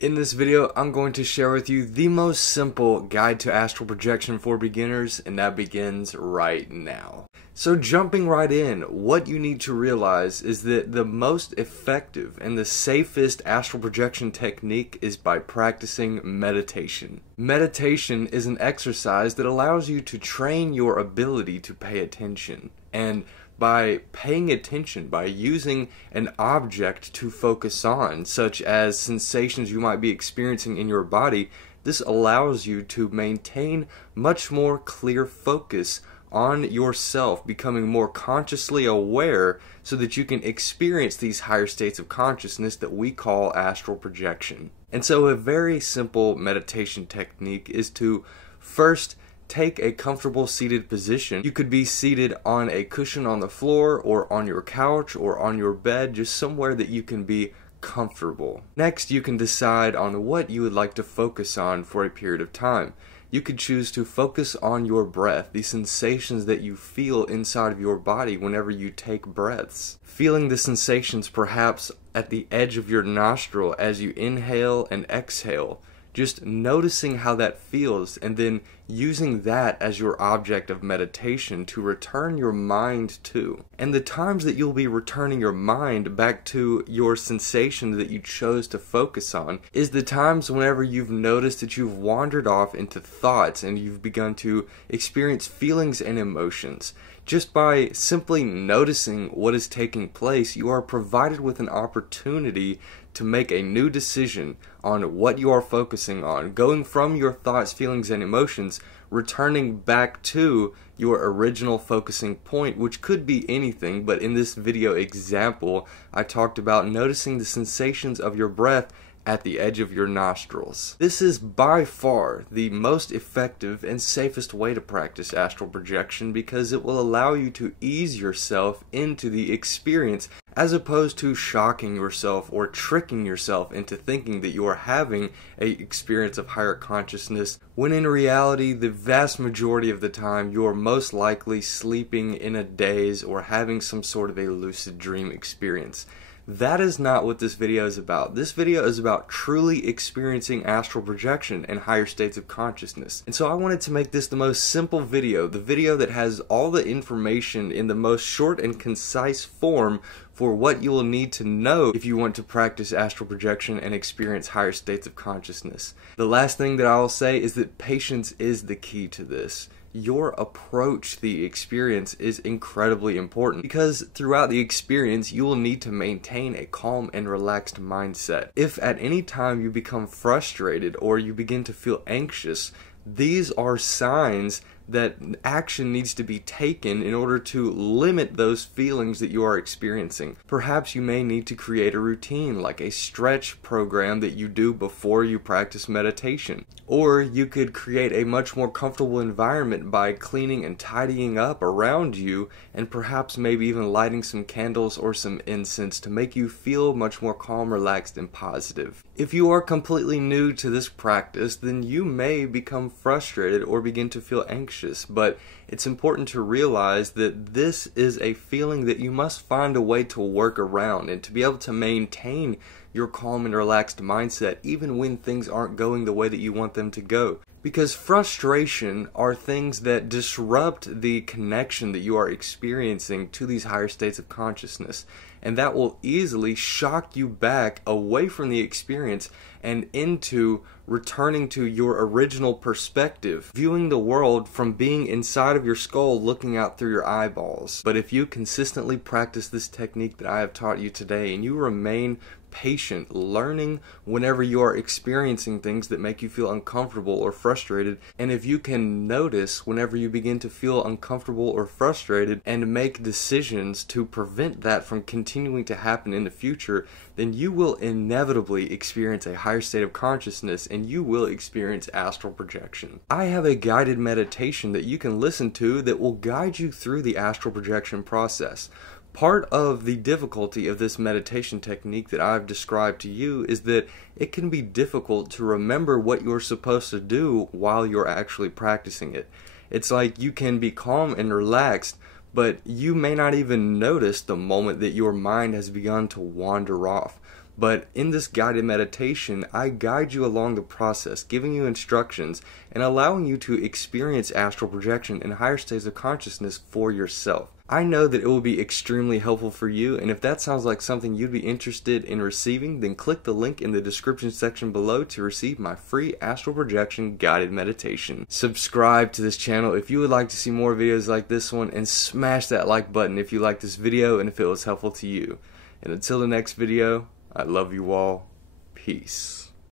In this video, I'm going to share with you the most simple guide to astral projection for beginners, and that begins right now. So jumping right in, what you need to realize is that the most effective and the safest astral projection technique is by practicing meditation. Meditation is an exercise that allows you to train your ability to pay attention. And by paying attention, by using an object to focus on, such as sensations you might be experiencing in your body, this allows you to maintain much more clear focus on yourself, becoming more consciously aware so that you can experience these higher states of consciousness that we call astral projection. And so a very simple meditation technique is to first take a comfortable seated position. You could be seated on a cushion on the floor or on your couch or on your bed, just somewhere that you can be comfortable. Next, you can decide on what you would like to focus on for a period of time. You could choose to focus on your breath, the sensations that you feel inside of your body whenever you take breaths. Feeling the sensations perhaps at the edge of your nostril as you inhale and exhale. Just noticing how that feels and then using that as your object of meditation to return your mind to. And the times that you'll be returning your mind back to your sensation that you chose to focus on is the times whenever you've noticed that you've wandered off into thoughts and you've begun to experience feelings and emotions. Just by simply noticing what is taking place, you are provided with an opportunity to make a new decision on what you are focusing on, going from your thoughts, feelings, and emotions, returning back to your original focusing point, which could be anything, but in this video example, I talked about noticing the sensations of your breath at the edge of your nostrils. This is by far the most effective and safest way to practice astral projection because it will allow you to ease yourself into the experience as opposed to shocking yourself or tricking yourself into thinking that you are having an experience of higher consciousness, when in reality, the vast majority of the time, you are most likely sleeping in a daze or having some sort of a lucid dream experience. That is not what this video is about. This video is about truly experiencing astral projection and higher states of consciousness. And so I wanted to make this the most simple video, the video that has all the information in the most short and concise form for what you will need to know if you want to practice astral projection and experience higher states of consciousness. The last thing that I will say is that patience is the key to this. Your approach to the experience is incredibly important because throughout the experience you will need to maintain a calm and relaxed mindset. If at any time you become frustrated or you begin to feel anxious, these are signs that action needs to be taken in order to limit those feelings that you are experiencing. Perhaps you may need to create a routine, like a stretch program that you do before you practice meditation. Or you could create a much more comfortable environment by cleaning and tidying up around you, and perhaps maybe even lighting some candles or some incense to make you feel much more calm, relaxed, and positive. If you are completely new to this practice, then you may become frustrated or begin to feel anxious. But it's important to realize that this is a feeling that you must find a way to work around and to be able to maintain your calm and relaxed mindset even when things aren't going the way that you want them to go. Because frustration are things that disrupt the connection that you are experiencing to these higher states of consciousness. And that will easily shock you back away from the experience and into returning to your original perspective, viewing the world from being inside of your skull looking out through your eyeballs. But if you consistently practice this technique that I have taught you today and you remain patient, learning whenever you are experiencing things that make you feel uncomfortable or frustrated, and if you can notice whenever you begin to feel uncomfortable or frustrated and make decisions to prevent that from continuing to happen in the future, then you will inevitably experience a higher state of consciousness and you will experience astral projection. I have a guided meditation that you can listen to that will guide you through the astral projection process. Part of the difficulty of this meditation technique that I've described to you is that it can be difficult to remember what you're supposed to do while you're actually practicing it. It's like you can be calm and relaxed, but you may not even notice the moment that your mind has begun to wander off. But in this guided meditation, I guide you along the process, giving you instructions and allowing you to experience astral projection in higher states of consciousness for yourself. I know that it will be extremely helpful for you, and if that sounds like something you'd be interested in receiving, then click the link in the description section below to receive my free astral projection guided meditation. Subscribe to this channel if you would like to see more videos like this one, and smash that like button if you like this video and if it was helpful to you. And until the next video, I love you all. Peace.